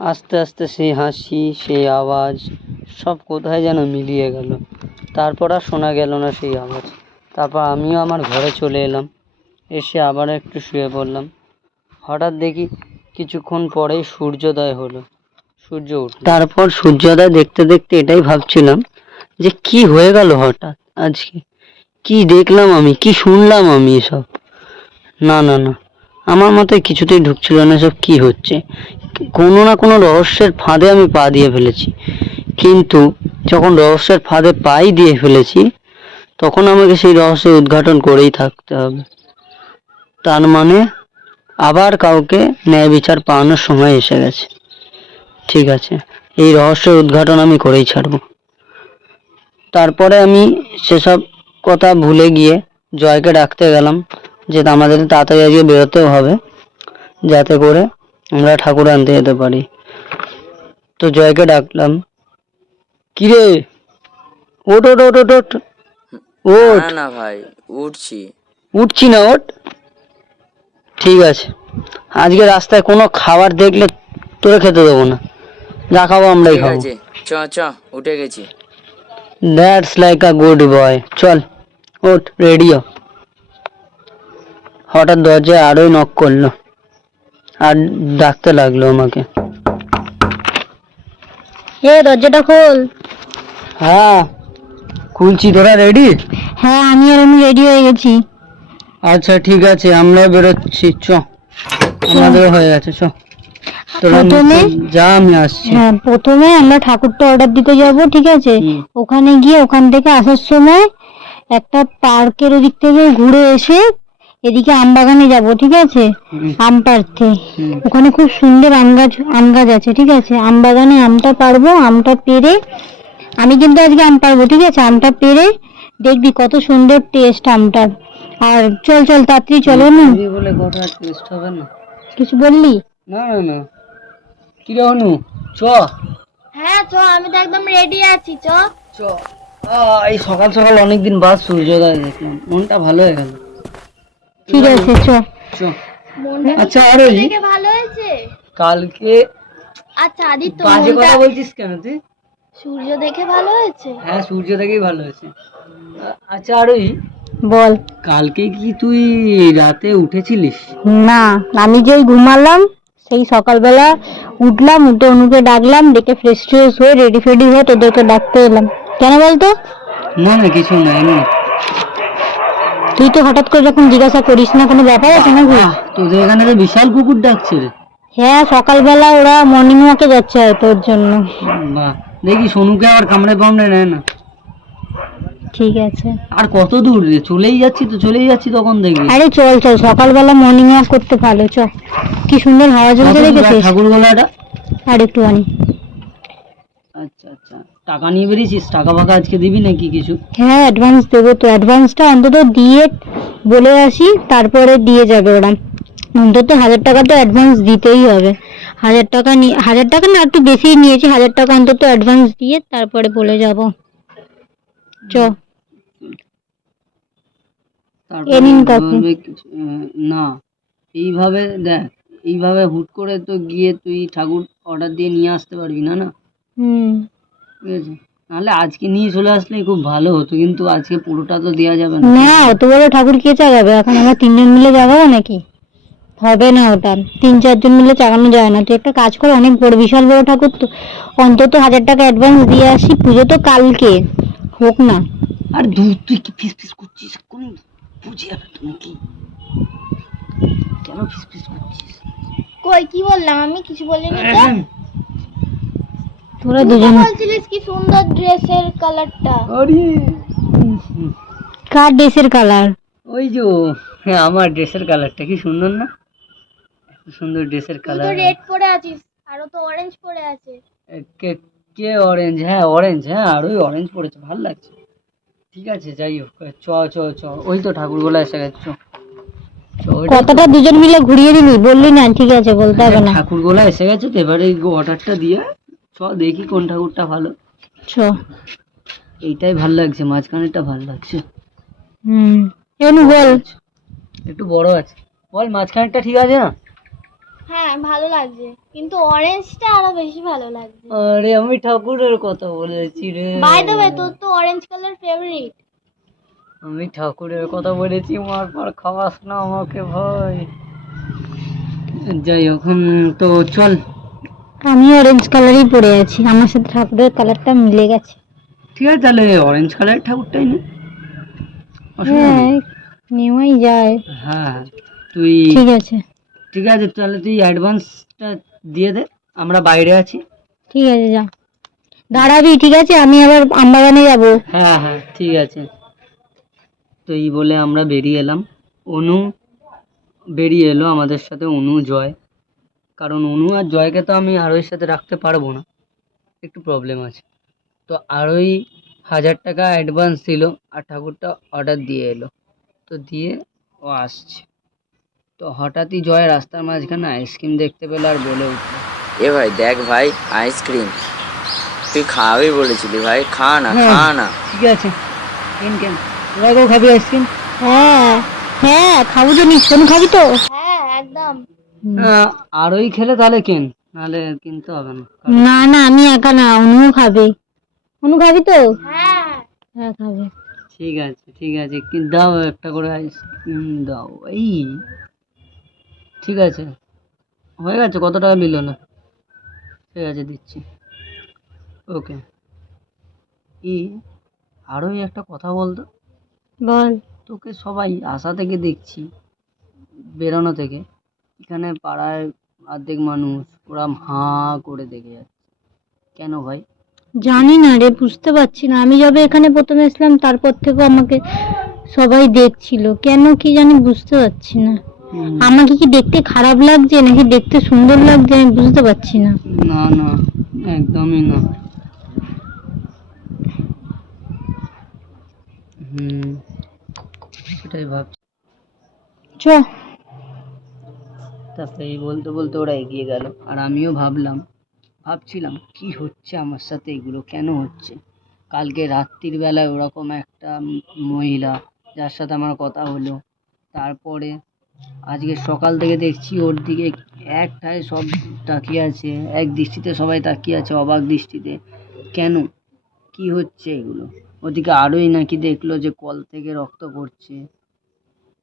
আস্তে আস্তে সেই হাসি, সেই আওয়াজ সব কোথায় যেন মিলিয়ে গেল। তারপর আর শোনা গেল না সেই আওয়াজ। তারপর আমিও আমার ঘরে চলে এলাম, এসে আবার একটু শুয়ে পড়লাম। হঠাৎ দেখি কিছুক্ষণ পরেই সূর্যোদয় হলো, সূর্য উঠল। তারপর সূর্যোদয় দেখতে দেখতে এটাই ভাবছিলাম যে কি হয়ে গেল হঠাৎ আজকে, কি দেখলাম আমি, কি শুনলাম আমি এসব। না না না, আমার মাথায় কিছুতেই ঢুকছিল না সব কি হচ্ছে। কোনো না কোনো রহস্যের ফাঁদে আমি পা দিয়ে ফেলেছি, কিন্তু যখন রহস্যের ফাঁদে পাই দিয়ে ফেলেছি তখন আমাকে সেই রহস্যের উদ্ঘাটন করেই থাকতে হবে। তার মানে আবার কাউকে ন্যায় বিচার পাওয়ানোর সময় এসে গেছে। ঠিক আছে, এই রহস্যের উদ্ঘাটন আমি করেই ছাড়ব। তারপরে আমি সেসব কথা ভুলে গিয়ে জয়কে ডাকতে গেলাম যে আমাদের তাড়াতাড়ি আজকে বেরোতেও হবে, যাতে করে আমরা ঠাকুর আনতে যেতে পারি। তো জয়কে ডাকলাম, কিরে ওট ওট ওট ওট ওট ওট। না ভাই, উঠছি না, ওট। ঠিক আছে, আজকে রাস্তায় কোনো খাবার দেখলে তোরে খেতে দেবো না, যা খাবো আমরাই খাবো। চ চ উঠে গেছি। That's like a good boy. চল ওঠ, রেডি হ। হঠাৎ দরজায় আরোই নক করলো আর ডাকতে লাগলো আমাকে, এ দরজাটা খোল। হ্যাঁ খুলছি, তোরা রেডি? হ্যাঁ, আমি রেডি হয়ে গেছি। আচ্ছা ঠিক আছে, আমরা বেরোচ্ছি, চ। আমাদের হয়ে গেছে, চ তোরা প্রথমে যা, আমি আসছি। হ্যাঁ, প্রথমে আমরা ঠাকুরটা অর্ডার দিতে যাব, ঠিক আছে? ওখানে গিয়ে ওখান থেকে আসার সময় একটা পার্কের ওদিক থেকে ঘুরে এসে এদিকে আমবাগানে যাব, ঠিক আছে? আম পাড়তে ওখানে খুব সুন্দর আম গাছ আছে, ঠিক আছে? আমবাগানে আমটা পারবো, আমটা পেরে আমি কিন্তু আজকে আম পারবো, ঠিক আছে? আমটা পেরে দেখবি কত সুন্দর টেস্ট আমটার। আর চল চল তাড়াতাড়ি চলো না। বলে কথা টেস্ট হবে না? কিছু বললি? না না না, কি রে অনু, চ। হ্যাঁ চ, আমি তো একদম রেডি আছি, চ চ। এই সকাল সকাল অনেকদিন বাদ সূর্যোদয় দেখলাম, মনটা ভালো হয়ে গেল। ঠিক আছে, চ চ। আচ্ছা আর ওই ভালো হয়েছে কালকে, আচ্ছা আদিত্য, বাজে কথা বলছিস কেন তুই? সূর্য দেখে ভালো হয়েছে। হ্যাঁ সূর্য দেখেই ভালো হয়েছে। আচ্ছা আর ওই বল। কালকে কি তুই রাতে উঠেছিলিস? না, আমি যেই ঘুমালাম সেই সকালবেলা উঠলাম, উঠে অনুকে ডাকলাম, ডেকে ফ্রেশ ট্রেশ হয়ে রেডি ফেডি হয়ে তোদেরকে ডাকতে এলাম। কেন বলতো? না না কিছু না, এমনি। তুই তো হঠাৎ করে যখন জিজ্ঞাসা করিস না, কোনো ব্যাপার আছে নাকি? তোদের এখানে তো বিশাল কুকুর ডাকছে রে। হ্যাঁ, সকালবেলা ওরা মর্নিং ওয়াকে যাচ্ছে হয়তো, ওর জন্য। বাহ, দেখি সোনুকে আবার কামড়ে পামড়ে নেয় না। ঠিক আছে। আর কত দূর রে, চলেই যাচ্ছি তখন দেখবি। আরে চল চল, সকালবেলা মর্নিং ওয়াক করতে ভালো, চল। কি সুন্দর হাওয়া চলছে দেখেছিস? ঠাকুরগোলাটা আর একটুখানি। আচ্ছা আচ্ছা, টাকা নিয়ে বেরিয়েছিস? টাকা ফাঁকা আজকে দিবি নাকি কিছু? হ্যাঁ, অ্যাডভান্স দেবো তো, অ্যাডভান্সটা অন্তত দিয়ে বলে আসি, তারপরে দিয়ে যাবে ওরা। অন্তত 1000 টাকা তো অ্যাডভান্স দিতেই হবে। 1000 টাকা 1000 টাকা না, একটু বেশি নিয়েছি, 1000 টাকা অন্তত অ্যাডভান্স দিয়ে তারপরে বলে যাব। চ। না এইভাবে দেখ, এইভাবে হুট করে তো গিয়ে তুই ঠাকুর অর্ডার দিয়ে নিয়ে আসতে পারবি না। না ঠিক আছে, নাহলে আজকে নিয়ে চলে আসলে খুব ভালো হতো, কিন্তু আজকে পুরোটা তো দেওয়া যাবে না। না, অত বড় ঠাকুর কে চাগাবে? এখন আমরা 3 জন মিলে চাগাবো নাকি? হবে না, ওটা 3-4 জন মিলে চাগানো যায় না। তুই একটা কাজ কর, অনেক বড় বিশাল বড় ঠাকুর তো, অন্তত 1000 টাকা অ্যাডভান্স দিয়ে আসি। পুজো তো কালকে হোক না। আর দূর, তুই কি ফিস ফিস করছিস? কোন বুঝে যাবে তুমি, কি কেন ফিস ফিস করছিস? কই কি বললাম আমি? কিছু বলিনি তো। তোরা দুজন বলছিলিস কি সুন্দর ড্রেসের কালারটা। আরে কার ড্রেসের কালার? ওই যে হ্যাঁ, আমার ড্রেসের কালারটা কি সুন্দর না? এত সুন্দর ড্রেসের কালার। তুই তো রেড পরে আছিস, আর ও তো অরেঞ্জ পরে আছে। কে কে অরেঞ্জ? হ্যাঁ অরেঞ্জ, হ্যাঁ আর ওই অরেঞ্জ পরেছে, ভালো লাগছে। ঠিক আছে যাই হোক, চ চ চ, ওই তো ঠাকুরগোলা এসে গেছে, চ। কতটা দুজন মিলে ঘুরিয়ে দিবি বললি না? ঠিক আছে, বলতে হবে না। ঠাকুরগোলা এসে গেছে তো, এবারে এই অর্ডারটা দিয়ে চ, দেখি কোন ঠাকুরটা ভালো। চ। এইটাই ভালো লাগছে, মাঝখানেরটা ভালো লাগছে। এমনি বল। একটু বড় আছে, বল মাঝখানেরটা ঠিক আছে না? হ্যাঁ ভালো লাগছে, কিন্তু অরেঞ্জটা আরো বেশি ভালো লাগছে। আরে আমি ঠাকুরের কথা বলেছি রে। বাই দ্য ওয়ে, তোর তো অরেঞ্জ কালার ফেভারিট। আমি ঠাকুরের কথা বলেছি, মার খাওয়াস না আমাকে ভাই। যাই হোক, তো চল। আমি অরেঞ্জ কালারই পরে আছি, আমার সাথে ঠাকুরের কালারটা মিলে গেছে। ঠিক আছে, তাহলে অরেঞ্জ কালারের ঠাকুরটাই নে। হ্যাঁ নেওয়াই যায়। হ্যাঁ তুই ঠিক আছে। ঠিক আছে, তাহলে তুই অ্যাডভান্সটা দিয়ে দে, আমরা বাইরে আছি। ঠিক আছে যা, দাঁড়াবি ঠিক আছে, আমি আবার আমবাগানে যাব। হ্যাঁ হ্যাঁ ঠিক আছে। তো এই বলে আমরা বেরিয়ে এলাম। অনু বেরিয়ে এলো আমাদের সাথে, অনু জয়। কারণ অনু আর জয়কে তো আমি আরোহীর সাথে রাখতে পারবো না, একটু প্রবলেম আছে। তো আরোহী 1000 টাকা অ্যাডভান্স দিল আর ঠাকুরটা অর্ডার দিয়ে এলো। তো দিয়ে ও আসছে। তো হঠাৎই জয় রাস্তার মাঝখানে আইসক্রিম দেখতে পেলো আর বলে উঠলো, এ ভাই দেখ ভাই আইসক্রিম, তুই খাওয়াবি বলেছিলি ভাই, খা না হ্যাঁ। খা না। ঠিক আছে, কেন তোরাও খাবি আইসক্রিম? হ্যাঁ হ্যাঁ খাবো জানিস, কোন খাবি তো? হ্যাঁ একদম। আরোই খেলে তাহলে কেন, নাহলে কিনতে হবে না। না না আমি একা না, অনুও খাবে। অনু খাবি তো? হ্যাঁ হ্যাঁ খাবে। ঠিক আছে ঠিক আছে, কি দাও একটা করে আইসক্রিম দাও। এই ঠিক আছে, হয়ে গেছে। কত টাকা বিল হলো? ঠিক আছে দিচ্ছি। ওকে। আরোই একটা কথা বলতো, বল। তোকে সবাই আসা থেকে দেখছি, বেরোনো থেকে, এখানে পাড়ায় অর্ধেক মানুষ ওরা হাঁ করে দেখে যাচ্ছে, কেন ভাই? জানি না রে, বুঝতে পারছি না। আমি যবে এখানে প্রথমে এসলাম তারপর থেকে আমাকে সবাই দেখছিল, কেন কি জানি বুঝতে পারছি না। আমাকে কি দেখতে খারাপ লাগছে নাকি দেখতে সুন্দর লাগছে আমি বুঝতে পারছি না। না না, একদমই না। সেটাই ভাবছি। চ তারপরে এই বলতে বলতে ওরা এগিয়ে গেল, আর আমিও ভাবছিলাম কি হচ্ছে আমার সাথে, এগুলো কেন হচ্ছে। কালকে রাত্রির বেলায় ওরকম একটা মহিলা যার সাথে আমার কথা হলো, তারপরে আজকে সকাল থেকে দেখছি ওর দিকে একটাই সব তাকিয়ে আছে, এক দৃষ্টিতে সবাই তাকিয়ে আছে, অবাক দৃষ্টিতে। কেন, কি হচ্ছে এগুলো? ওদিকে আরোই নাকি দেখলো যে কল থেকে রক্ত পড়ছে।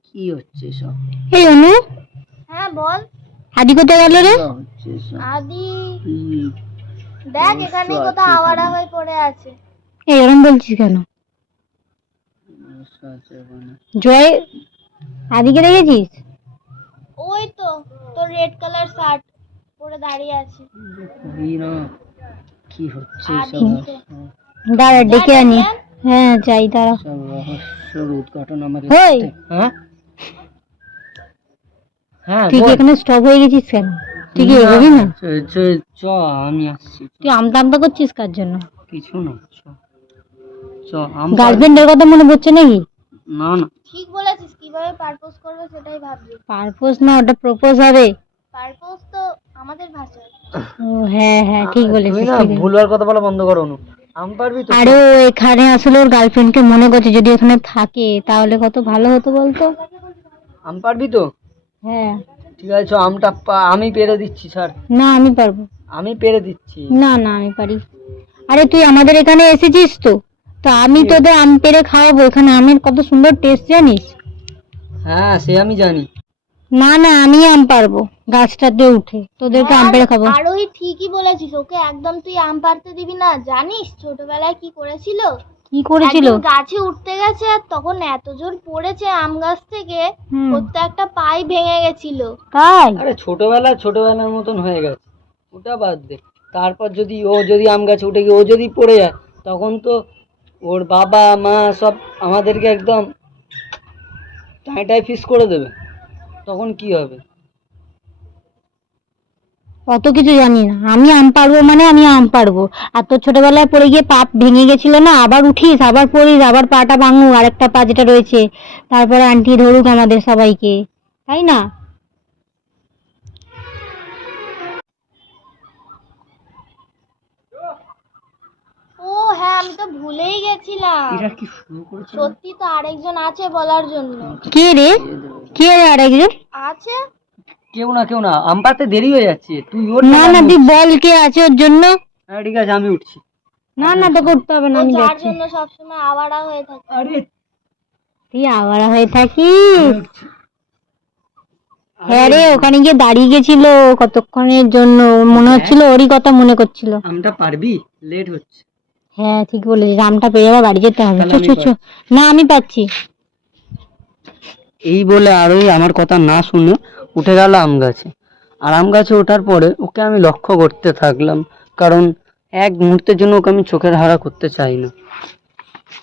কি হচ্ছে সব? এই অনু, হ্যাঁ বল। আদি কোথায় গেল রে? কি হচ্ছে সব? আদি কি দেখ সমস্যা এখানে আছে কোথাও আওয়ারা এখানে? হয়ে পড়ে আছে। এই এরম বলছিস কেন? সমস্যা আছে ওখানে। জয়, আদিকে দেখেছিস? ওই তো তোর রেড কালার শার্ট পরে দাঁড়িয়ে আছে। দেখবি না কি হচ্ছে আদি সব? তো। দাঁড়া ডেকে যা, আনি। ডেকে আন। হ্যাঁ যাই, দাঁড়া। সব রহস্যর উদ্ঘাটন আমাদের ওই! সাথে। হ্যাঁ হ্যাঁ তুই কি বল। এখানে স্টপ হয়ে গেছিস কেন? তুই কি এগোবি না? চ আমি আসছি। তুই আমতা আমতা করছিস কার জন্য? কিছু না, চ গার্লফ্রেন্ডের কথা মনে পড়ছে নাকি? না না, ঠিক বলেছিস, কিভাবে পারপোজ করবে সেটাই ভাবছি। পারপোজ না, ওটা প্রপোজ হবে। পারপোজ তো আমাদের ভাষায়। ও হ্যাঁ হ্যাঁ ঠিক তুই বলেছিস, না ঠিক আছে। ভুলবার কথা বলা বন্ধ করো। আম পারবি তো? আরে ও এখানে আসলে ওর গার্লফ্রেন্ডকে মনে করছে, যদি এখানে থাকে তাহলে কত ভালো হতো বলতো। আম পারবি তো? হ্যাঁ। ঠিক আছে, চ আমটা আমি পেরে দিচ্ছি স্যার, না আমি পারবো। আমি পেরে দিচ্ছি। না না আমি পারি। আরে তুই আমাদের এখানে এসেছিস তো, তো আমি তোদের আম পেড়ে খাওয়াবো। এখানে আমের কত সুন্দর টেস্ট জানিস? হ্যাঁ সে আমি জানি। না না আমি আম পারবো, গাছটাতে উঠে তোদেরকে আম পেড়ে খাবো। আরোহী ঠিকই বলেছিস, ওকে একদম তুই আম পাড়তে দিবি না। জানিস ছোটবেলায় কি করেছিল? কি করেছিল? একদিন গাছে উঠতে গেছে আর তখন এত জোর পড়েছে আম গাছ থেকে, প্রত্যেকটা পাই ভেঙে গেছিল। তাই? আরে ছোটবেলার মতন হয়ে গেছে, ওটা বাদ দে। তারপর যদি আম গাছে উঠে গিয়ে ও যদি পড়ে যায়, তখন তো ওর বাবা মা সব আমাদেরকে একদম টাই ফিস করে দেবে, তখন কি হবে? অত কিছু জানি না, আমি আম পারবো মানে আমি আম পারবো। আর তোর ছোটবেলায় পড়ে গিয়ে পা ভেঙে গেছিল না, আবার উঠিস আবার পড়িস, আবার পাটা ভাঙুক, আরেকটা পা যেটা রয়েছে, তারপরে আন্টি ধরুক আমাদের সবাইকে, তাই না? ও হ্যাঁ, আমি তো ভুলেই গেছিলাম। এরা কি শুরু করেছে? সত্যি তো আরেকজন আছে বলার জন্য। কে রে? কে রে আরেকজন? আছে কেউ না আম পাড়তে দেরি হয়ে যাচ্ছে, তুই ওর না না তুই বল কে আছে ওর জন্য। হ্যাঁ ঠিক আছে আমি উঠছি। না না তো করতে হবে না, ও আমি যার যাচ্ছি। জন্য সবসময় আওয়ারা হয়ে থাকে। আরে তুই আওয়ারা হয়ে থাকিস? আমি উঠছি। হ্যাঁ রে, ওখানে গিয়ে দাঁড়িয়ে গেছিল কতক্ষণের জন্য, মনে হচ্ছিল ওরই কথা মনে করছিল। আমটা পারবি? লেট হচ্ছে। হ্যাঁ ঠিক বলেছিস, আমটা পেয়ে যাওয়া বাড়ি যেতে হবে। তাহলে চো আমি চো চো। না আমি পাচ্ছি। এই বলে আরোই আমার কথা না শুনে উঠে গেল আম গাছে। আর আম গাছে ওঠার পরে ওকে আমি লক্ষ্য করতে থাকলাম, কারণ এক মুহূর্তের জন্য ওকে আমি চোখের হারা করতে চাই না।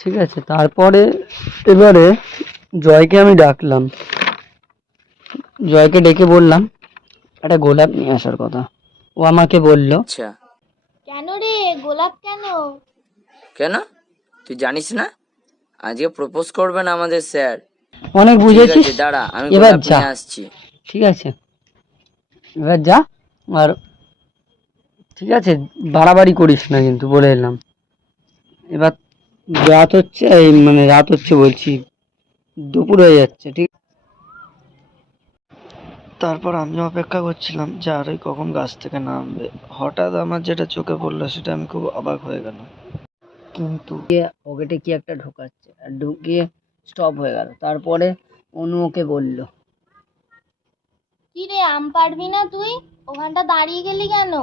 ঠিক আছে, তারপরে এবারে জয়কে আমি ডাকলাম, জয়কে ডেকে বললাম একটা গোলাপ নিয়ে আসার কথা। ও আমাকে বলল, আচ্ছা, কেন রে, গোলাপ কেন? কেন তুই জানিস না আজকে প্রপোজ করবেন আমাদের স্যার? অনেক ঠিক বুঝেছিস, আছে দাঁড়া, আমি এবার গোলাপ যা। নিয়ে আসছি। ঠিক আছে এবার যা, আর ঠিক আছে বাড়াবাড়ি করিস না কিন্তু, বলে এলাম। এবার রাত হচ্ছে, এই মানে রাত হচ্ছে বলছি, দুপুর হয়ে যাচ্ছে। ঠিক, তারপর আমি অপেক্ষা করছিলাম যে আরই কখন গাছ থেকে নামবে। হঠাৎ আমার যেটা চোখে পড়লো সেটা আমি খুব অবাক হয়ে গেলাম। কিন্তু পকেটে কি একটা ঢোকাচ্ছে, আর ঢুকিয়ে স্টপ হয়ে গেল। তারপরে অনু ওকে বলল, কি রে, আম পারবি না তুই? ওখানটা দাঁড়িয়ে গেলি কেন?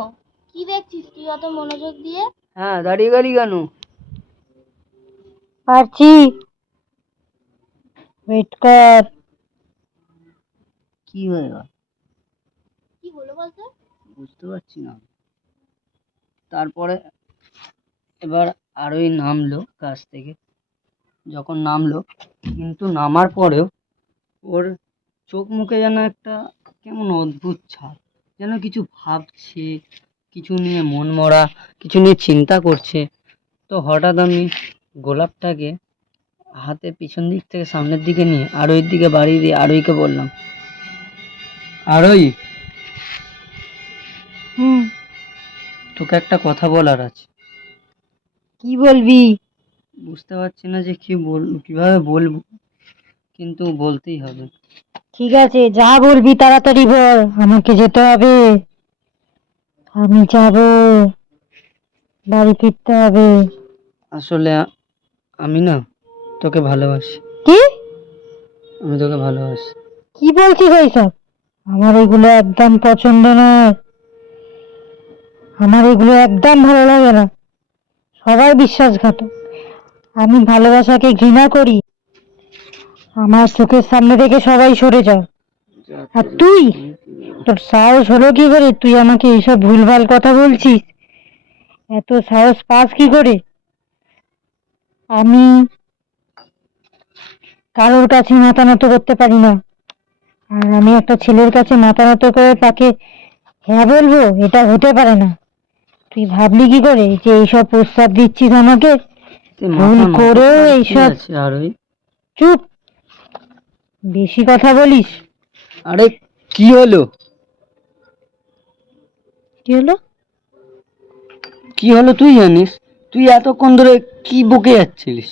কি দেখছিস তুই অত মনোযোগ দিয়ে? হ্যাঁ দাঁড়িয়ে গেলি কেন? পারছি, ওয়েট কর। কি হয়ে গেল কি হলো বলতো? বুঝতে পারছি না। তারপরে এবার আরোই নামলো গাছ থেকে। যখন নামলো, কিন্তু নামার পরেও ওর চোখ মুখে যেন একটা কেমন অদ্ভুত ছাপ, যেন কিছু ভাবছে, কিছু নিয়ে মন মরা, কিছু নিয়ে চিন্তা করছে। তো হঠাৎ আমি গোলাপটাকে হাতে পিছন দিক থেকে সামনের দিকে নিয়ে আরোইয়ের দিকে বাড়িয়ে দিয়ে আরোইকে বললাম, আরোই হুম, তোকে একটা কথা বলার আছে। কি বলবি? বুঝতে পারছি না যে কিভাবে বলবো, কিন্তু বলতেই হবে। ঠিক আছে, যা বলবি তাড়াতাড়ি বল, আমাকে যেতে হবে, আমি যাব, বাড়ি ফিরতে হবে। আসলে আমি না তোকে ভালোবাসি, কি? আমি তোকে ভালোবাসি। কি বলছিস এইসব? আমার এগুলো একদম পছন্দ নয়, আমার এগুলো একদম ভালো লাগে না। সবাই বিশ্বাসঘাতক, আমি ভালোবাসাকে ঘৃণা করি। আমার চোখের সামনে থেকে সবাই সরে যাও। আর তুই, তোর সাহস হলো কি করে, তুই আমাকে এইসব ভুলভাল কথা বলছিস? এত সাহস পাস কি করে? আমি কারোর কাছে মাথা নত করতে পারি না, আর আমি একটা ছেলের কাছে মাথা নত করে তাকে হ্যাঁ বলবো, এটা হতে পারে না। তুই ভাবলি কি করে যে এইসব প্রস্তাব দিচ্ছিস আমাকে? ভুল করেও এইসব। আরোই চুপ, বেশি কথা বলিস। আরে কি হলো? কি হলো? কি হলো তুই জানিস? তুই এতক্ষণ ধরে কি বকে যাচ্ছিলিস?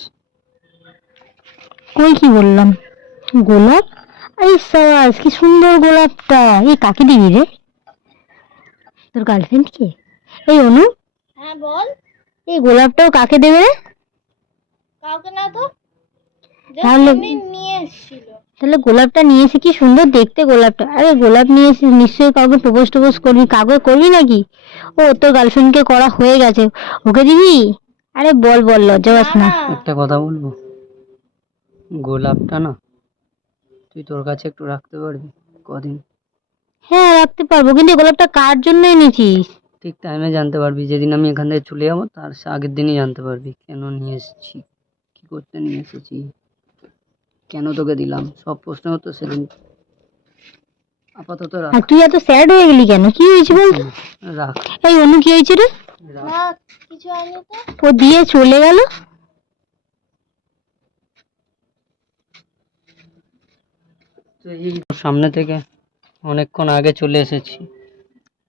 কই কি বললাম? গোলাপ? আরে সাবাস, কি সুন্দর গোলাপটা! এই কাকে দিবি রে? তোর গার্লফ্রেন্ড কে? এই অনু, হ্যাঁ বল। এই গোলাপটাও কাকে দেবে রে? কাউকে না তো, তাহলে এমনি নিয়ে এসেছিল। তাহলে গোলাপটা নিয়ে এসে, কি সুন্দর দেখতে গোলাপটা। আরে গোলাপ নিয়ে এসে নিশ্চয়ই কাউকে প্রপোজ টোপোজ করবি, কাউকে করবি নাকি? ও তোর গার্লফ্রেন্ডকে করা হয়ে গেছে, ওকে দিবি? আরে বল বল, লজ্জা পাস না? একটা কথা বলবো, গোলাপটা না তুই তোর কাছে একটু রাখতে পারবি কদিন? হ্যাঁ রাখতে পারবো, কিন্তু এই গোলাপটা কার জন্য এনেছিস? ঠিক টাইমে জানতে পারবি, যেদিন আমি এখান থেকে চলে যাবো তার আগের দিনই জানতে পারবি কেন নিয়ে এসেছি, কি করতে নিয়ে এসেছি, কেন তোকে দিলাম। সব প্রশ্ন হতো সেদিন। আপাতত রাখ। আর তুই এত স্যাড হয়ে গেলি কেন? কি হয়েছে বলতো? রাখ এই অনু, কি হয়েছে রে? রাখ। না, কিছু হয়নি তো। ও দিয়ে চলে গেল। তো এই সামনে থেকে অনেকক্ষণ আগে চলে এসেছি,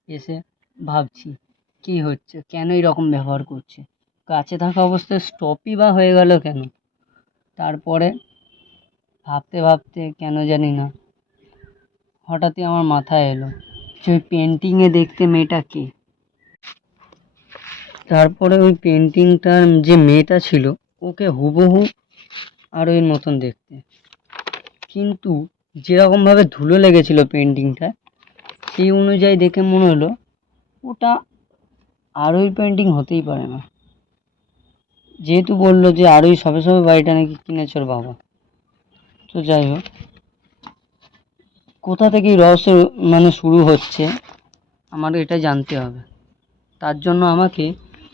এসে ভাবছি কি হচ্ছে, কেন এরকম ব্যবহার করছে, কাছে থাকা অবস্থায় স্টপই বা হয়ে গেল কেন। তারপরে ভাবতে ভাবতে কেন জানি না হঠাৎই আমার মাথায় এলো যে ওই পেন্টিংয়ে দেখতে মেয়েটা কে। তারপরে ওই পেন্টিংটার যে মেয়েটা ছিল ওকে হুবহু আরোহীর মতন দেখতে, কিন্তু যেরকমভাবে ধুলো লেগেছিল পেন্টিংটা সেই অনুযায়ী দেখে মনে হলো ওটা আরোহীর পেন্টিং হতেই পারে না। যেহেতু বললো যে আরোহী সবে সবে বাড়িটা নাকি কিনেছে ওর বাবা। তো যাই হোক, কোথা থেকে এই রহস্য শুরু হচ্ছে আমার এটা জানতে হবে। তার জন্য আমাকে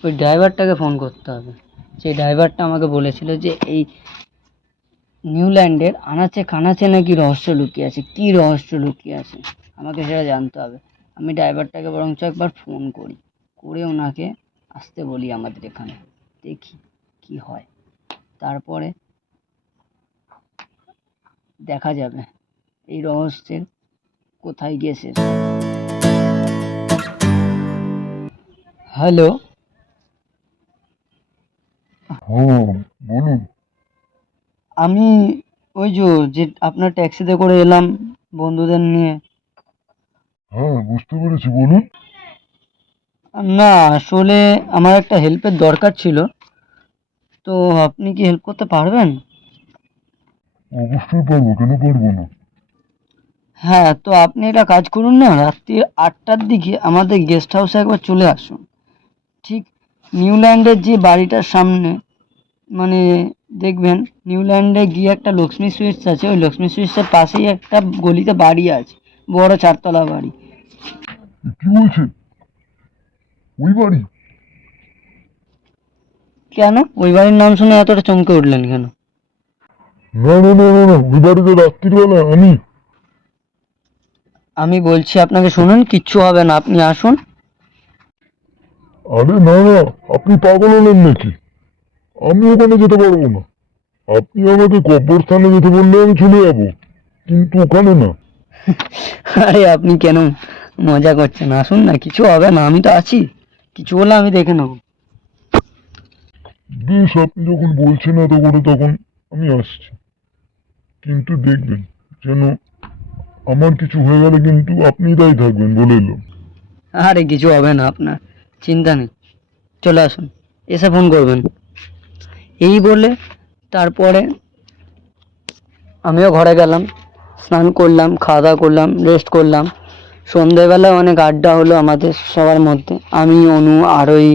ওই ড্রাইভারটাকে ফোন করতে হবে। সেই ড্রাইভারটা আমাকে বলেছিল যে এই নিউল্যান্ডের আনাচে কানাচে নাকি রহস্য লুকিয়ে আছে। কী রহস্য লুকিয়ে আছে আমাকে সেটা জানতে হবে। আমি ড্রাইভারটাকে বরঞ্চ একবার ফোন করি, করে ওনাকে আসতে বলি আমাদের এখানে, দেখি কি হয়। তারপরে দেখা যাবে এই রহস্যের কোথায় গিয়ে শেষ হয়। হ্যালো, হ্যাঁ বলুন। আমি ওই যে আপনার ট্যাক্সিতে করে এলাম বন্ধুদের নিয়ে। হ্যাঁ বুঝতে পেরেছি, বলুন। না, আসলে আমার একটা হেল্পের দরকার ছিল, তো আপনি কি হেল্প করতে পারবেন? অবশ্যই পারবো, কেন পারবো না। হ্যাঁ, তো আপনি একটা কাজ করুন না, রাত্রি 8টার দিকে আমাদের গেস্ট হাউসে একবার চলে আসুন। ঠিক নিউল্যান্ডের যে বাড়িটার সামনে, মানে দেখবেন নিউল্যান্ডে গিয়ে একটা লক্ষ্মী সুইটস আছে, ওই লক্ষ্মী সুইটসের পাশেই একটা গলিতে বাড়ি আছে, বড় 4তলা বাড়ি। কি বলছে? ওই বাড়ি? কেন, ওই বাড়ির নাম শুনে এতটা চমকে উঠলেন কেন? না না না না না, ওই বাড়িতে রাত্রিবেলা আমি বলছি আপনাকে, শুনুন, কিচ্ছু হবে না, আপনি আসুন। আরে না না, আপনি পাগল হলেন নাকি? আমি ওখানে যেতে পারবো না। আপনি আমাকে কবরস্থানে যেতে বললে আমি চলে যাবো, কিন্তু ওখানে না। আরে আপনি কেন মজা করছেন, আসুন না, কিছু হবে না, আমি তো আছি, কিছু হলে আমি দেখে নেবো। বেশ, আপনি যখন বলছেন এত করে তখন আমি আসছি, কিন্তু দেখবেন যেন আমার কিছু হয়ে গেলে কিন্তু আপনি দায়ী থাকবেন বলে এলাম। আরে কিছু হবে না, আপনার চিন্তা নেই, চলে আসুন, এসে ফোন করবেন। এই বলে তারপরে আমিও ঘরে গেলাম, স্নান করলাম, খাওয়া দাওয়া করলাম, রেস্ট করলাম। সন্ধেবেলা অনেক আড্ডা হলো আমাদের সবার মধ্যে, আমি, অনু, আরোহী,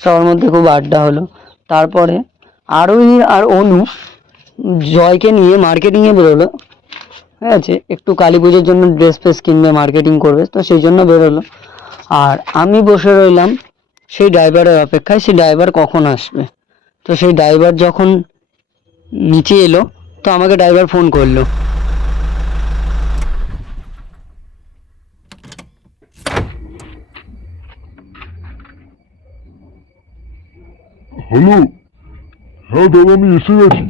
সবার মধ্যে খুব আড্ডা হলো। তারপরে আরোহী আর অনু জয়কে নিয়ে মার্কেটিংয়ে বেরোলো। ঠিক আছে, একটু কালী পুজোর জন্য ড্রেস ফ্রেস কিনবে, মার্কেটিং করবে, তো সেই জন্য বেরোলো। আর আমি বসে রইলাম সেই ড্রাইভারের অপেক্ষায়, সেই ড্রাইভার কখন আসবে। তো সেই ড্রাইভার যখন নিচে এলো, তো আমাকে ড্রাইভার ফোন করলো। হ্যালো, হ্যাঁ দাদা আমি এসে গেছি।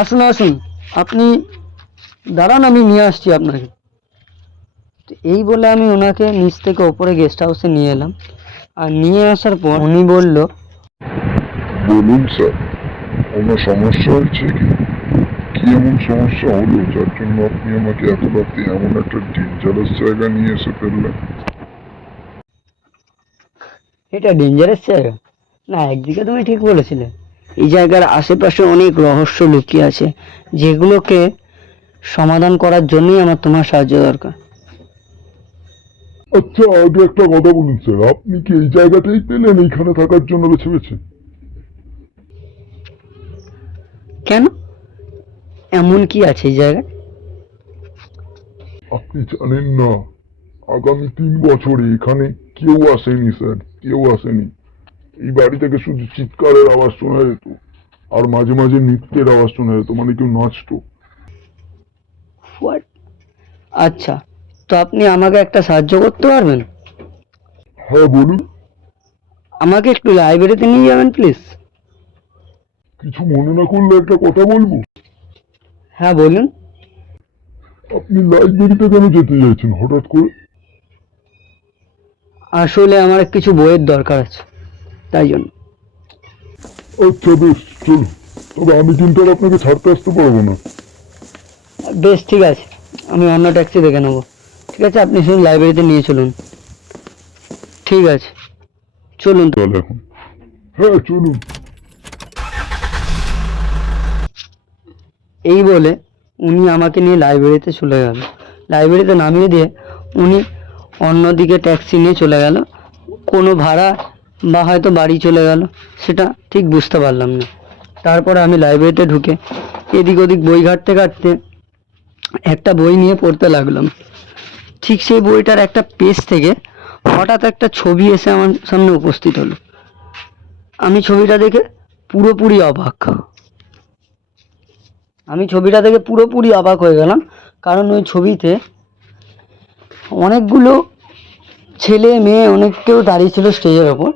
আসুন আসুন, আপনি দাঁড়ান, আমি নিয়ে আসছি আপনাকে। তো এই বলে আমি ওনাকে নিচ থেকে ওপরে গেস্ট হাউসে নিয়ে এলাম। আর নিয়ে আসার পর উনি বলল, বলুন স্যার, কোনো সমস্যা হয়েছে কি? কি এমন সমস্যা হলো যার জন্য আপনি আমাকে এত রাতে এমন একটা ডেঞ্জারাস জায়গা নিয়ে এসে ফেললেন? এটা ডেঞ্জারাস জায়গা না, একদিকে তুমি ঠিক বলেছিলে, এই জায়গার আশেপাশে অনেক রহস্য লুকিয়ে আছে, যেগুলোকে সমাধান করার জন্যই আমার তোমার সাহায্য দরকার। আচ্ছা, আগে একটা কথা বলুন স্যার, আপনি কি এই জায়গাটাই পেলেন এইখানে থাকার জন্য বেছে বেছে? কেন, এমন কি আছে এই জায়গায়? আপনি জানেন না, আগামী 3 বছরে এখানে কেউ আসেনি স্যার, কেউ আসেনি। এই বাড়ি থেকে শুধু চিৎকারের আওয়াজ শোনা যেত, আর মাঝে মাঝে নৃত্যের আওয়াজ শোনা যেত, মানে কেউ নাচতো। What? আচ্ছা, তো আপনি আমাকে একটা সাহায্য করতে পারবেন? হ্যাঁ বলুন। আমাকে একটু লাইব্রেরিতে নিয়ে যাবেন প্লিজ। কিছু মনে না করলে একটা কথা বলবো। হ্যাঁ বলুন। আপনি লাইব্রেরিতে কেন যেতে চাইছেন হঠাৎ করে? আসলে আমার কিছু বইয়ের দরকার আছে, তাই জন্য। আচ্ছা বেশ, চলুন, তবে আমি কিন্তু আর আপনাকে ছাড়তে আসতে পারবো না। বেশ ঠিক আছে, আমি অন্য ট্যাক্সি দেখে নেবো। ঠিক আছে, আপনি শুধু লাইব্রেরিতে নিয়ে চলুন। ঠিক আছে, চলুন। চল এখন। হ্যাঁ চলুন। এই বলে উনি আমাকে নিয়ে লাইব্রেরিতে চলে গেল। লাইব্রেরিতে নামিয়ে দিয়ে উনি অন্যদিকে ট্যাক্সি নিয়ে চলে গেল। কোনো ভাড়া বা হয়তো বাড়ি চলে গেল, সেটা ঠিক বুঝতে পারলাম না। তারপরে আমি লাইব্রেরিতে ঢুকে এদিক ওদিক বই ঘাঁটতে ঘাঁটতে একটা বই নিয়ে পড়তে লাগলাম। ঠিক সেই বইটার একটা পেজ থেকে হঠাৎ একটা ছবি এসে আমার সামনে উপস্থিত হলো। আমি ছবিটা দেখে পুরোপুরি অবাক। হয়ে গেলাম, কারণ ওই ছবিতে অনেকগুলো ছেলে মেয়ে অনেক কেউ দাঁড়িয়ে ছিল স্টেজের ওপর,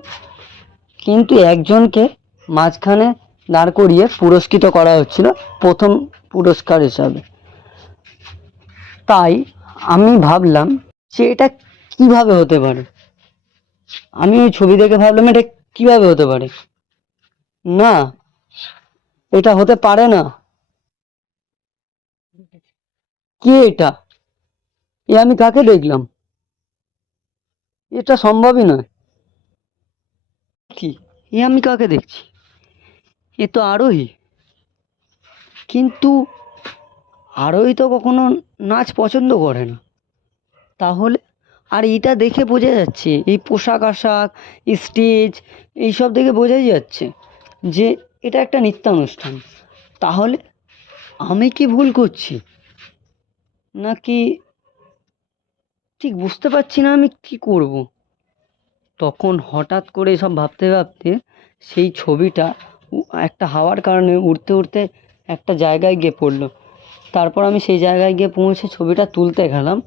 কিন্তু একজনকে মাঝখানে দাঁড় করিয়ে পুরস্কৃত করা হচ্ছিল প্রথম পুরস্কার হিসাবে। তাই আমি ভাবলাম যে এটা কিভাবে হতে পারে। আমি ওই ছবি দেখে ভাবলাম এটা কিভাবে হতে পারে, না এটা হতে পারে না। কে এটা? এ আমি কাকে দেখলাম? এটা সম্ভবই নয়। কি, এ আমি কাকে দেখছি? এ তো আরোহী, কিন্তু আরোহী তো কখনো নাচ পছন্দ করে না। তাহলে আর এটা দেখে বোঝা যাচ্ছে, এই পোশাক আশাক, স্টেজ, এইসব দেখে বোঝাই যাচ্ছে যে এটা একটা নৃত্যানুষ্ঠান। তাহলে আমি কি ভুল করছি, নাকি ঠিক বুঝতে পারছি না আমি কি করব। তখন হঠাৎ করে সব ভাবতে ভাবতে সেই ছবিটা একটা হাওয়ার কারণে উড়তে উড়তে একটা জায়গায় গিয়ে পড়লো। তারপর আমি সেই জায়গায় গিয়ে পৌঁছে ছবিটা তুলতে গেলাম।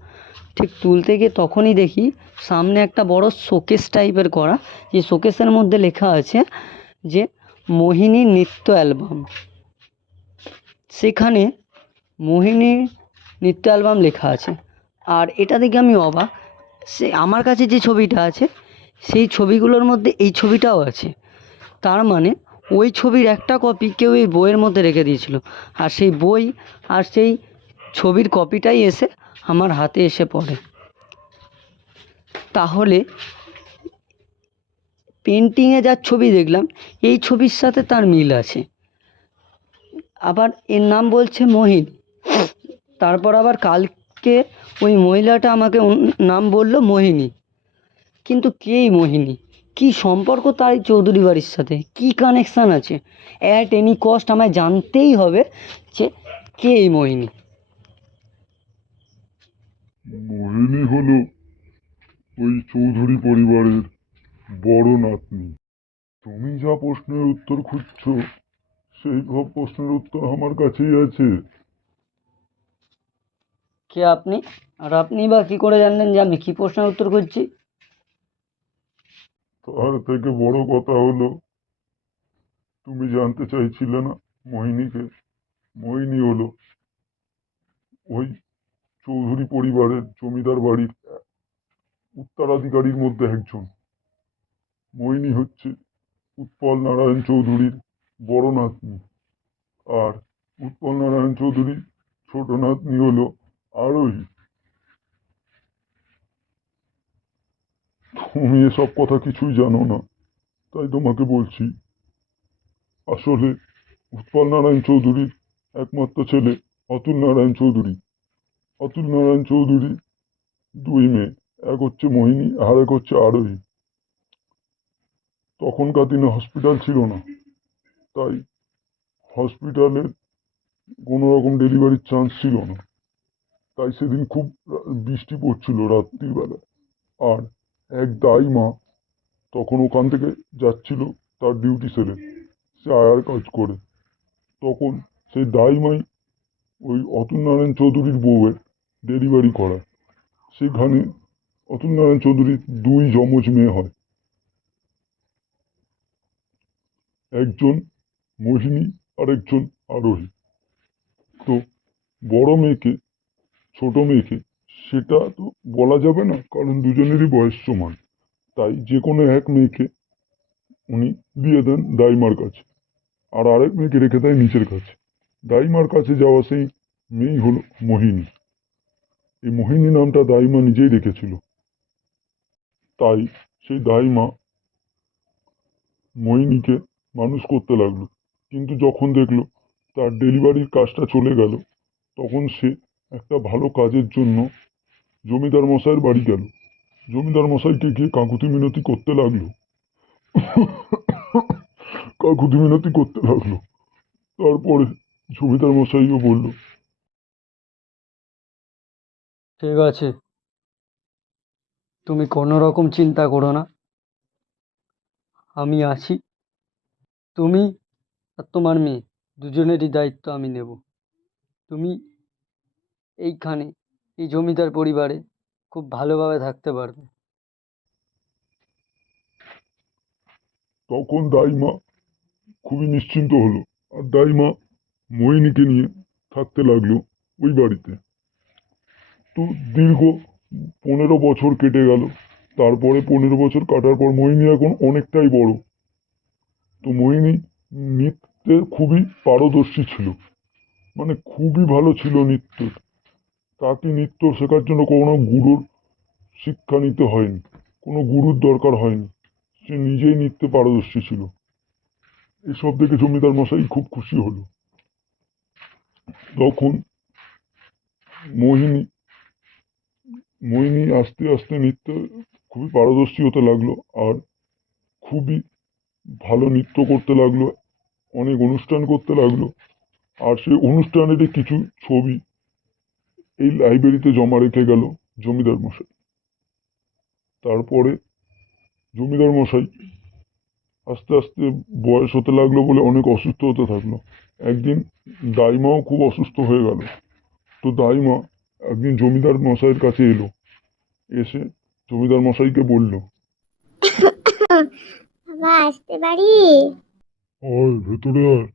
ঠিক তুলতে গিয়ে তখনই দেখি সামনে একটা বড় শোকেস টাইপের করা, যে শোকেসের মধ্যে লেখা আছে যে মোহিনী নৃত্য অ্যালবাম। সেখানে মোহিনী নৃত্য অ্যালবাম লেখা আছে। আর এটা দেখে আমি অবাক, সে আমার কাছে যে ছবিটা আছে সেই ছবিগুলোর মধ্যে এই ছবিটাও আছে। তার মানে ওই ছবির একটা কপি কেউ এই বইয়ের মধ্যে রেখে দিয়েছিল, আর সেই বই আর সেই ছবির কপিটাই এসে আমার হাতে এসে পড়ে। তাহলে পেন্টিংয়ে যার ছবি দেখলাম এই ছবির সাথে তার মিল আছে। আবার এর নাম বলছে মোহিনী। তারপর আবার কালকে ওই মহিলাটা আমাকে নাম বললো মোহিনী। কিন্তু কে এই মোহিনী? কি সম্পর্ক তার এই চৌধুরী বাড়ির সাথে? কি কানেকশান আছে? অ্যাট এনি কস্ট আমায় জানতেই হবে যে কে এই মোহিনী। মোহিনী হলো ওই চৌধুরী পরিবারের বড় নাতনি। তুমি যা প্রশ্নের উত্তর খুঁজছো সেই সব প্রশ্নের উত্তর আমার কাছেই আছে। কে আপনি? আর আপনি বা কি করে জানলেন যে আমি কি প্রশ্নের উত্তর করছি? তার থেকে বড় কথা হলো, তুমি জানতে চাইছিলে না মোহিনীকে? মোহিনী হলো ওই চৌধুরী পরিবারের জমিদার বাড়ির উত্তরাধিকারীর মধ্যে একজন। মোহিনী হচ্ছে উৎপল নারায়ণ চৌধুরীর বড় নাতনি, আর উৎপল নারায়ণ চৌধুরীর ছোট নাতনি হলো আরোহী। তুমি এসব কথা কিছুই জানো না, তাই তোমাকে বলছি। আসলে উৎপল নারায়ণ চৌধুরীর একমাত্র ছেলে অতুল নারায়ণ চৌধুরী। অতুল নারায়ণ চৌধুরী দুই মেয়ে, এক হচ্ছে মোহিনী আর এক হচ্ছে আরোহী। তখনকার দিনে হসপিটাল ছিল না, তাই হসপিটালে কোনো রকম ডেলিভারির চান্স ছিল না। তাই সেদিন খুব বৃষ্টি পড়ছিল রাত্রিবেলা, আর এক দাই মা তখন ওখান থেকে যাচ্ছিল তার ডিউটি সেরে, সে আয়ার কাজ করে। তখন সেই দাই মাই ওই অতুল নারায়ণ চৌধুরীর বউয়ের ডেলিভারি করায়। সেখানে অতুল নারায়ণ চৌধুরীর দুই যমজ মেয়ে হয়, একজন মোহিনী আর একজন আরোহী। তো বড় মেয়েকে, ছোট মেয়েকে সেটা তো বলা যাবে না, কারণ দুজনেরই বয়স সমান। তাই যে কোনো এক মেয়েকে উনি দিয়ে দেন দাইমার কাছে, আর আরেক মেয়েকে রেখে দেয় নিচের কাছে। দাইমার কাছে যাওয়া সেই মেয়েই হলো মোহিনী। এই মোহিনী নামটা দাইমা নিজেই রেখেছিল। তাই সেই দাইমা মোহিনীকে মানুষ করতে লাগলো। কিন্তু যখন দেখলো তার ডেলিভারির কাজটা চলে গেল, তখন সে একটা ভালো কাজের জন্য জমিদার মশাইয়ের বাড়ি গেল। জমিদার মশাইকে গিয়ে কাকুতি মিনতি করতে লাগলো। কাকুতি মিনতি করতে লাগলো। তারপরে জমিদার মশাইও বলল, ঠিক আছে, তুমি কোনো রকম চিন্তা করো না, আমি আছি। তুমি আর তোমার মেয়ে দুজনেরই দায়িত্ব আমি নেব। তুমি এইখানে এই জমিদার পরিবারে খুব ভালোভাবে থাকতে পারবে। তখন দাইমা খুবই নিশ্চিন্ত হলো। আর দাইমা মোহিনীকে নিয়ে থাকতে লাগলো ওই বাড়িতে। তো দীর্ঘ 15 বছর কেটে গেল। তারপরে 15 বছর কাটার পর মোহিনী এখন অনেকটাই বড়। তো মোহিনী নৃত্যে খুবই পারদর্শী ছিল, মানে খুবই ভালো ছিল নৃত্য। তাকে নৃত্য শেখার জন্য কোনো গুরুর শিক্ষা নিতে হয়নি, কোনো গুরুর দরকার হয়নি। সে নিজেই নৃত্যে পারদর্শী ছিল। এসব দেখে জমিদার মশাই খুব খুশি হলো। তখন মোহিনী মোহিনী আস্তে আস্তে নৃত্যে খুবই পারদর্শী হতে লাগলো, আর খুবই ভালো নৃত্য করতে লাগলো, অনেক অনুষ্ঠান করতে লাগলো। আর সেই অনুষ্ঠানেরই কিছু ছবি এই লাইব্রেরিতে জমা রেখে গেল জমিদার মশাই। তারপরে জমিদার মশাই আস্তে আস্তে বয়স হতে লাগলো বলে অনেক অসুস্থ হতে থাকলো। একদিন দাইমাও খুব অসুস্থ হয়ে গেল। তো দাইমা একদিন জমিদার মশাইয়ের কাছে এলো। এসে জমিদার মশাইকে বলল, বাবা আসতে পারি? আয় ভেতরে আয়।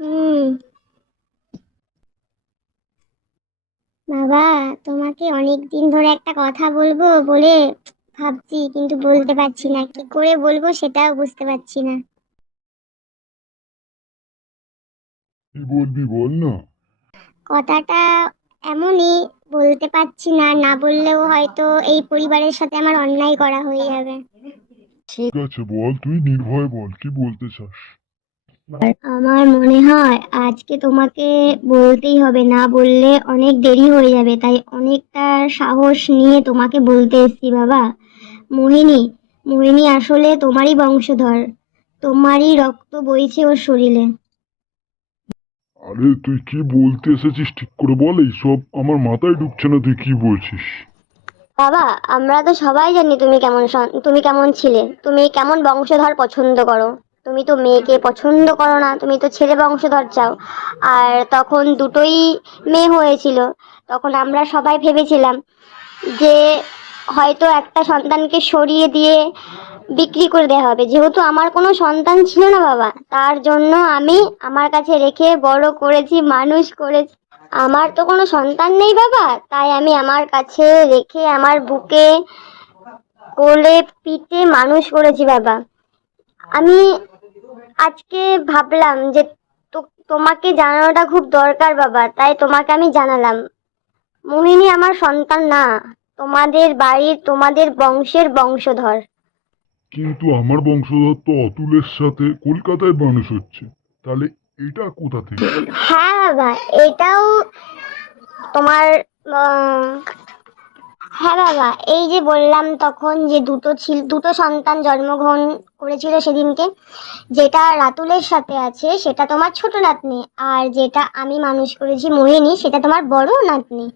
হুম। বাবা, তোমাকে অনেক দিন ধরে একটা কথা বলবো বলে ভাবছি, কিন্তু বলতে পারছি না। কি করে বলবো সেটাও বুঝতে পারছি না। কি বলবি বল না। কথাটা এমনই, বলতে পারছি না, না বললেও হয়তো এই পরিবারের সাথে আমার অন্যায় করা হয়ে যাবে। ঠিক আছে বল, তুই নির্ভয়ে বল কি বলতে চাস। আমার মনে হয় আজকে তোমাকে বলতেই হবে, না বললে অনেক দেরি হয়ে যাবে। তাই অনেকটা সাহস নিয়ে তোমাকে বলতে এসেছি বাবা। মোহিনী মোহিনী আসলে তোমারই বংশধর, তোমারই রক্ত বইছে ওর শরীরে। আরে তুই কি বলতে এসেছিস ঠিক করে বল, এইসব আমার মাথায় ঢুকছে না, তুই কি বলছিস। বাবা, আমরা তো সবাই জানি তুমি কেমন ছিলে, তুমি কেমন বংশধর পছন্দ করো। তুমি তো মেয়েকে পছন্দ করো না, তুমি তো ছেলে বংশধর চাও। আর তখন দুটোই মেয়ে হয়েছিল। তখন আমরা সবাই ভেবেছিলাম যে হয়তো একটা সন্তানকে সরিয়ে দিয়ে বিক্রি করে দেওয়া হবে। যেহেতু আমার কোনো সন্তান ছিল না বাবা, তার জন্য আমি আমার কাছে রেখে বড় করেছি, মানুষ করেছি। আমার তো কোনো সন্তান নেই বাবা, তাই আমি আমার কাছে রেখে আমার বুকে কোলে পিঠে মানুষ করেছি বাবা। আমি আজকে ভাবলাম যে তোমাকে জানানোটা খুব দরকার বাবা, তাই তোমাকে আমি জানালাম। মোহিনী আমার সন্তান না, তোমাদের বাড়ির তোমাদের বংশের বংশধর। কিন্তু আমার বংশধর তো অতুলের সাথে কলকাতায় মানুষ হচ্ছে, তাহলে এটা কোথা থেকে। হ্যাঁ বাবা, এটাও তোমার হ্যাঁ বাবা, এই যে বললাম তখন যে দুটো সন্তান জন্মগ্রহণ করেছিল সেদিনকে, যেটা রাতুলের সাথে আছে সেটা তোমার ছোট নাতনি, আর যেটা আমি মানুষ করেছি মোহিনী সেটা তোমার বড় নাতনি।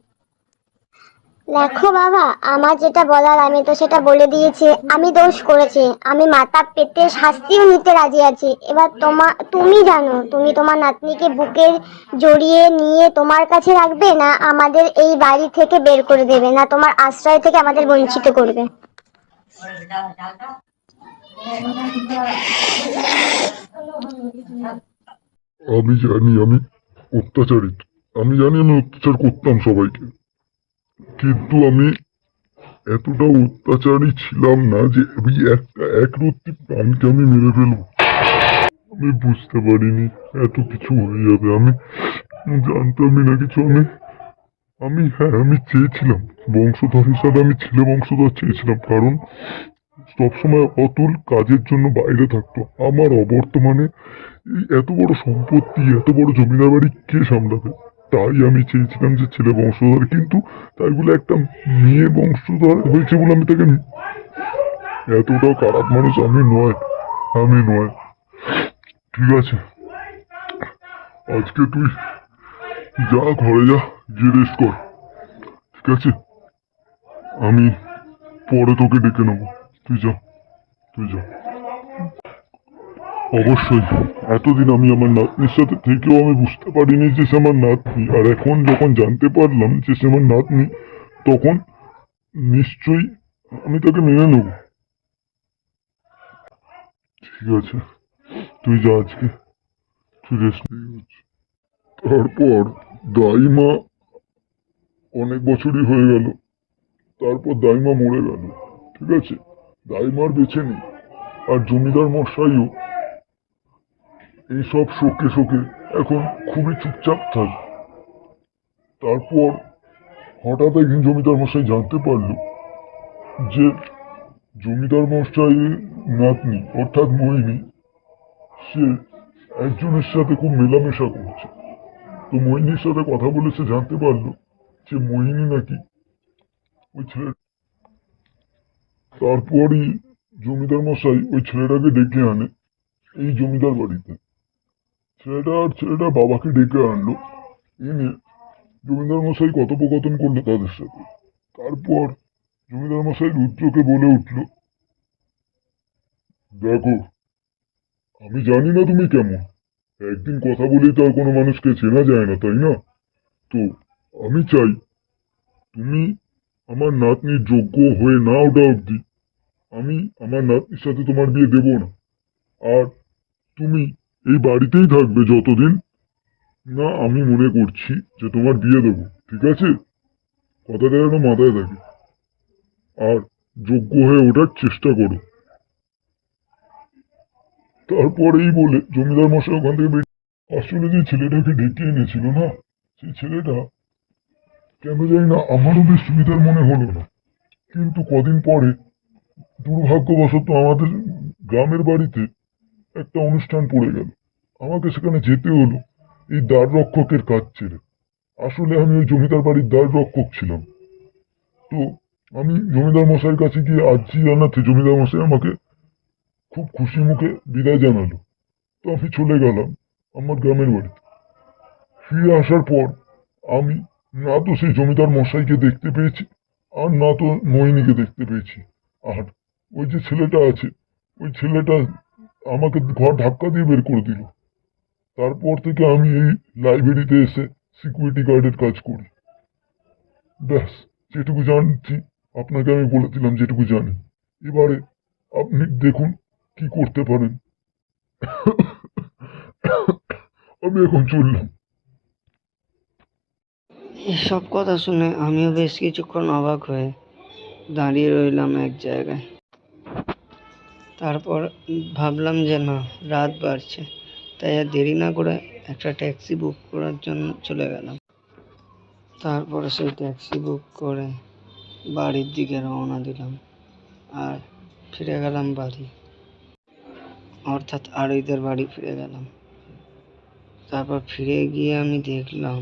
দেখো বাবা, আমার যেটা বলার আমি তো সেটা বলে দিয়েছি। আমি দোষ করেছি, আমি মাথা পেতে শাস্তিও নিতে রাজি আছি। এবার তুমি জানো, তুমি তোমার নাতনিকে বুকে জড়িয়ে নিয়ে তোমার কাছে রাখবে, না আমাদের এই বাড়ি থেকে বের করে দেবে, না তোমার আশ্রয় থেকে আমাদের বঞ্চিত করবে। আমি জানি আমি অত্যাচারিত, আমি জানি আমি অত্যাচার করতাম সবাইকে, কিন্তু আমি এতটা অত্যাচারী ছিলাম না যে আমি একটা একরত্তি প্রাণকে আমি মেরে ফেলবো। আমি বুঝতে পারিনি এত কিছু হয়ে যাবে। আমি জানতামই না কিছু। আমি চেয়েছিলাম বংশধর হিসাবে, আমি ছেলে বংশধর চেয়েছিলাম, কারণ সবসময় অতুল কাজের জন্য বাইরে থাকতো। আমার অবর্তমানে এই এত বড় সম্পত্তি, এত বড় জমিদার বাড়ি কে সামলাবে? তাই আমি চেয়েছিলাম যে ছেলে বংশধর, কিন্তু তাই বলে একটা মেয়ে বংশধর হয়েছে বলে আমি তাকে, এতটাও খারাপ মানুষ আমি নয়। ঠিক আছে, আজকে তুই যা, ঘরে যা, গিয়ে রেস্ট কর। ঠিক আছে, আমি পরে তোকে ডেকে নেবো। তুই যা। অবশ্যই। এতদিন আমি আমার নাতনির সাথে থেকেও আমি বুঝতে পারিনি যে সে আমার নাতনি, আর এখন যখন জানতে পারলাম যে সে আমার নাতনি, তখন নিশ্চয়ই আমি তাকে মেনে নেব। ঠিক আছে, তুই যা, আজকে তুই রেস্ট নিয়ে। তারপর দাইমা অনেক বছরই হয়ে গেল, তারপর দাইমা মরে গেল। ঠিক আছে, দাইমার বেঁচে নেই, আর জমিদার মশাইও এইসব শোকে এখন খুবই চুপচাপ থাকে। তারপর হঠাৎ একদিন জমিদার মশাই জানতে পারলো যে জমিদার মশাইয়ের নাতনি অর্থাৎ মোহিনী, সে একজনের সাথে খুব মেলামেশা করছে। তো মোহিনীর সাথে কথা বলে সে জানতে পারলো যে মোহিনী নাকি ওই ছেলে। তারপরই জমিদার মশাই ওই ছেলেটাকে ডেকে আনে এই জমিদার বাড়িতে। ছেলেটার বাবাকে ডেকে আনলো, এনে জমিদার মশাই কথোপকথন করলো তাদের সাথে। তারপর জমিদার মশাই রুদ্রকে বলে উঠল, দেখো, আমি জানি না তুমি কেমন, একদিন কথা বলেই তো আর কোনো মানুষকে চেনা যায় না, তাই না? তো আমি চাই তুমি আমার নাতনির যোগ্য হয়ে না ওঠা অব্দি আমি আমার নাতনির সাথে তোমার বিয়ে দেব না। আর তুমি এই বাড়িতেই থাকবে যতদিন না আমি মনে করছি যে তোমার বিয়ে দেবো। ঠিক আছে, কথাটা যেন মাথায় থাকে, আর যোগ্য হয়ে ওঠার চেষ্টা করো। তারপরেই বলে জমিদার মশাই ওখান থেকে আসলে যে ছেলেটাকে ডেকে এনেছিল না, সেই ছেলেটা কেন জানি না আমারও বেশ সুবিধার মনে হলো না। কিন্তু কদিন পরে দুর্ভাগ্যবশত আমাদের গ্রামের বাড়িতে একটা অনুষ্ঠান পড়ে গেল, আমাকে সেখানে যেতে হলো এই দ্বার রক্ষকের কাজ ছেড়ে। আসলে আমি ওই জমিদার বাড়ির দ্বার রক্ষক ছিলাম। তো আমি জমিদার মশাইয়ের কাছে গিয়ে আর্জি জানাতে জমিদার মশাই আমাকে খুব খুশি মুখে বিদায় জানালো। তো আমি চলে গেলাম আমার গ্রামের বাড়িতে। ফিরে আসার পর আমি না তো সেই জমিদার মশাইকে দেখতে পেয়েছি, আর না তো মোহিনীকে দেখতে পেয়েছি। আর ওই যে ছেলেটা আছে, ওই ছেলেটা আমাকে ঘর ধাক্কা দিয়ে বের করে দিল। তারপর থেকে আমি এই লাইব্রেরিতে এসে সিকিউরিটি গার্ডের কাজ করি। ব্যাস, যেটুকু জানছি আপনাকে আমি বলে দিলাম, যেটুকু জানি। এবারে আপনি দেখুন কি করতে পারেন। আমি এখন চললাম। এসব কথা শুনে আমিও বেশ কিছুক্ষণ অবাক হয়ে দাঁড়িয়ে রইলাম এক জায়গায়। তারপর ভাবলাম যে না, রাত বাড়ছে, তাই আর দেরি না করে একটা ট্যাক্সি বুক করার জন্য চলে গেলাম। তারপরে সেই ট্যাক্সি বুক করে বাড়ির দিকে রওনা দিলাম, আর ফিরে গেলাম বাড়ি, অর্থাৎ আড়ইদের বাড়ি ফিরে গেলাম। তারপর ফিরে গিয়ে আমি দেখলাম